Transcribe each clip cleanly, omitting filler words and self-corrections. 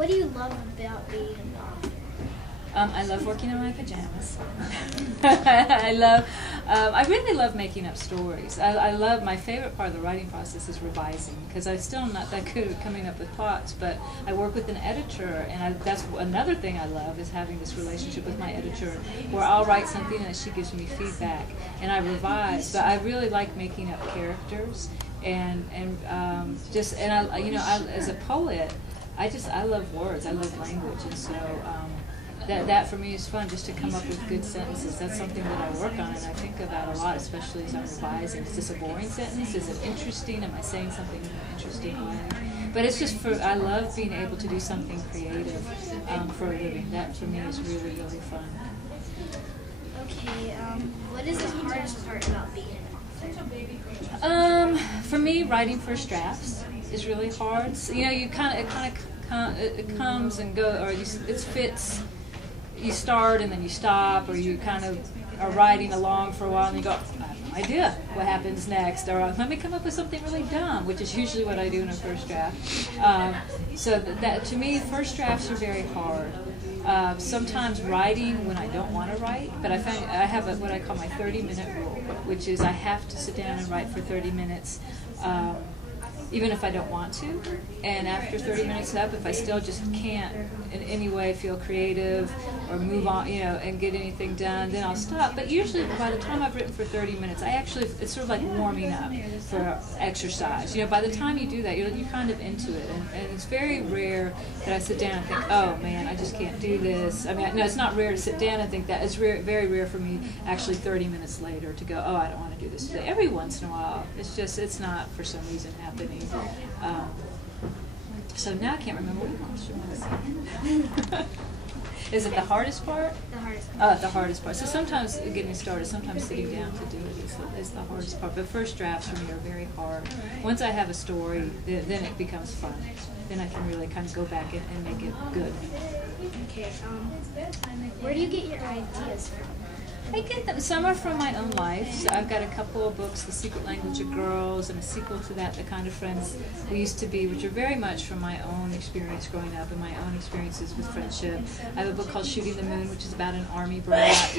What do you love about being an author? I love working in my pajamas. I really love making up stories. I love, my favorite part of the writing process is revising, because I still am not that good at coming up with plots, but I work with an editor, and that's another thing I love, is having this relationship with my editor, where I'll write something and she gives me feedback, and I revise. But I really like making up characters, and as a poet, I love words, I love language, and so that for me is fun, just to come up with good sentences. That's something that I work on, and I think about a lot, especially as I'm revising. Is this a boring sentence? Is it interesting? Am I saying something in an interesting way? But it's just I love being able to do something creative for a living. That for me is really, really fun. Okay, what is the hardest part about being an author? For me, writing first drafts is really hard. So, it comes and goes, or it fits. You start and then you stop, or you kind of are writing along for a while and you go, I have no idea what happens next, or let me come up with something really dumb, which is usually what I do in a first draft. So that to me, first drafts are very hard. Sometimes writing when I don't want to write, but I have what I call my 30-minute rule, which is I have to sit down and write for 30 minutes. Even if I don't want to, and after 30 minutes up, if I still just can't in any way feel creative or move on, and get anything done, then I'll stop. But usually by the time I've written for 30 minutes, it's sort of like warming up for exercise. By the time you do that, you're kind of into it, and it's very rare that I sit down and think, oh man, I just can't do this. I mean, no, it's not rare to sit down and think that. It's very rare for me actually 30 minutes later to go, oh, I don't want to do this today. Every once in a while, it's not for some reason happening. So now I can't remember what your question was. Is it the hardest part? The hardest part. The hardest part. So sometimes getting started, sometimes sitting down to do it is the hardest part. But first drafts for me are very hard. Once I have a story, then it becomes fun. Then I can really kind of go back and make it good. Okay. Where do you get your ideas from? I get them. Some are from my own life. So I've got a couple of books, The Secret Language of Girls, and a sequel to that, The Kind of Friends We Used to Be, which are very much from my own experience growing up and my own experiences with friendship. I have a book called Shooting the Moon, which is about an army brat.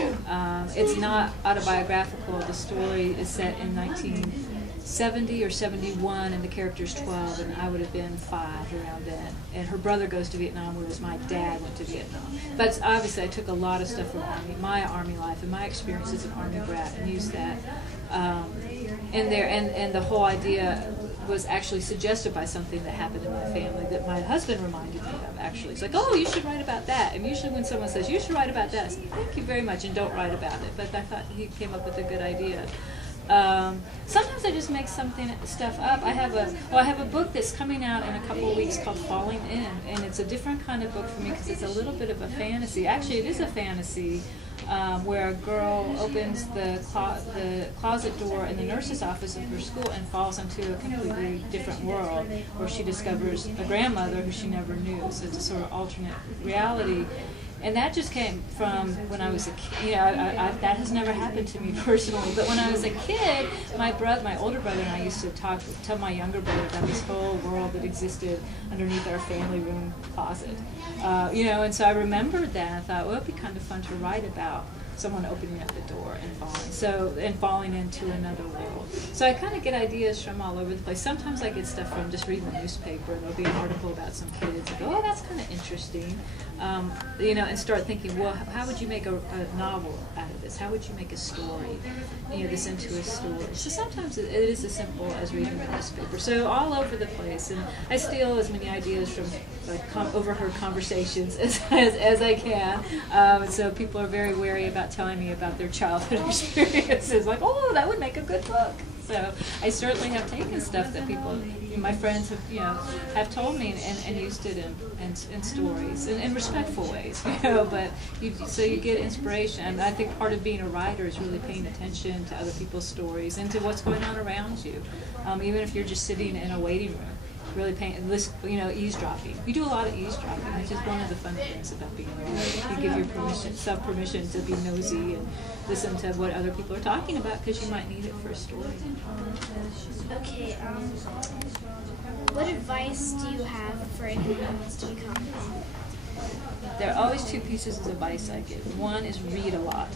It's not autobiographical. The story is set in 1970 or 71, and the character's 12, and I would have been 5 around then. And her brother goes to Vietnam, whereas my dad went to Vietnam. But obviously I took a lot of stuff from my army life and my experience as an army brat and used that in there. And the whole idea was actually suggested by something that happened in my family that my husband reminded me of, actually. It's like, oh, you should write about that. And usually when someone says, you should write about that, I say, thank you very much, and don't write about it. But I thought he came up with a good idea. Sometimes I just make stuff up. I have a book that's coming out in a couple of weeks called Falling In, and it's a different kind of book for me because it's a little bit of a fantasy. Actually, it is a fantasy where a girl opens the closet door in the nurse's office of her school and falls into a completely different world where she discovers a grandmother who she never knew. So it's a sort of alternate reality. And that just came from when I was a kid. That has never happened to me personally. But when I was a kid, my older brother and I used to tell my younger brother about this whole world that existed underneath our family room closet. And so I remembered that. I thought, well, it'd be kind of fun to write about someone opening up the door and falling into another world. So I kind of get ideas from all over the place. Sometimes I get stuff from just reading the newspaper, and there'll be an article about some kids. I go, oh, that's kind of interesting. And start thinking, well, how would you make a novel out of this? How would you make a story, this into a story? So sometimes it is as simple as reading the newspaper. So all over the place, and I steal as many ideas from overheard conversations as I can. So people are very wary about telling me about their childhood experiences. Like, oh, that would make a good book. So I certainly have taken stuff that my friends have told me and used it in stories in respectful ways, But you get inspiration, and I think part of being a writer is really paying attention to other people's stories and to what's going on around you, even if you're just sitting in a waiting room. really eavesdropping. You do a lot of eavesdropping, which is one of the fun things about being a writer. You give yourself permission to be nosy and listen to what other people are talking about because you might need it for a story. Okay, what advice do you have for anyone who wants to become an author? There are always two pieces of advice I give. One is read a lot.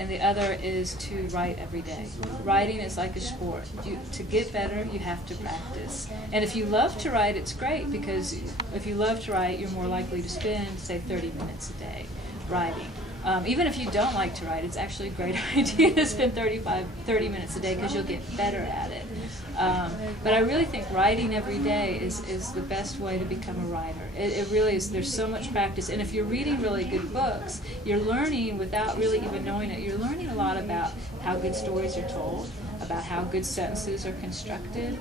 And the other is to write every day. Writing is like a sport. To get better, you have to practice. And if you love to write, it's great, because if you love to write, you're more likely to spend, say, 30 minutes a day writing. Even if you don't like to write, it's actually a great idea to spend 30 minutes a day, because you'll get better at it. But I really think writing every day is the best way to become a writer. It really is. There's so much practice. And if you're reading really good books, you're learning without really even knowing it. You're learning a lot about how good stories are told, about how good sentences are constructed.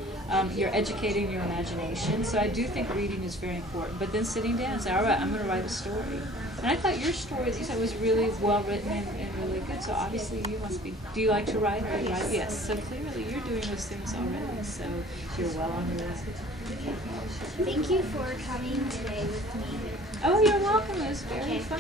You're educating your imagination. So I do think reading is very important. But then sitting down and saying, all right, I'm going to write a story. And I thought your story, you said, was really well written and really good. So obviously you must be. Do you like to write? Or you write? Yes. So clearly you're doing those things already. So you're well on your way. Thank you for coming today with me. Oh, you're welcome. It was very fun.